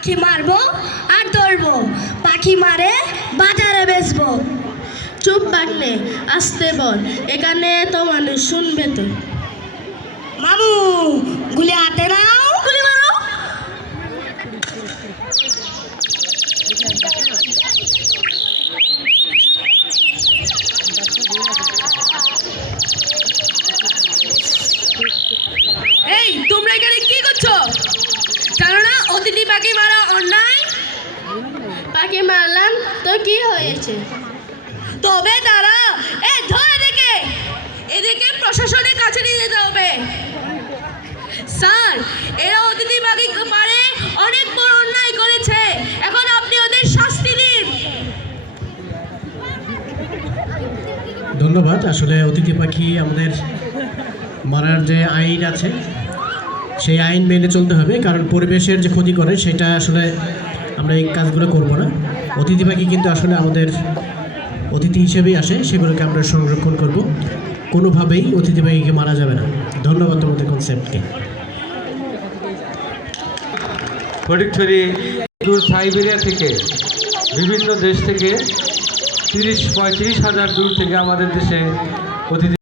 পাখি মারবো আর ধরবো, পাখি মারে বাজারে বেচবো। চুপ বাগনে, আসতে বল, এখানে তো মানুষ শুনবে তো। মামু গুলি হাতে নাও, গুলি মারো। এই তোমরা এখানে কি করছো? জানো না অতিথি পাখি মারা অন্যায়? পাখি মারলাম তো কি হয়েছে? তবে তারা এই ধরে দেখে এদিকে প্রশাসনের কাছে নিয়ে যেতে হবে। স্যার, এরা অতিথি পাখি মারে অনেক বড় অন্যায় করেছে, এখন আপনি ওদের শাস্তি দিন। ধন্যবাদ। আসলে অতিথি পাখি আমাদের মারার যে আইন আছে সেই আইন মেনে চলতে হবে, কারণ পরিবেশের যে ক্ষতি করে সেটা আসলে আমরা এই কাজগুলো করব না। অতিথি পাখি কিন্তু আসলে আমাদের অতিথি হিসেবেই আসে, সেগুলোকে আমরা সংরক্ষণ করব, কোনোভাবেই অতিথি পাখিকে মারা যাবে না। ধন্যবাদ তোমাদের কনসেপ্টকে। ফটিকছড়ি দূর সাইবেরিয়া থেকে, বিভিন্ন দেশ থেকে 30-35 হাজার দূর থেকে আমাদের দেশে অতিথি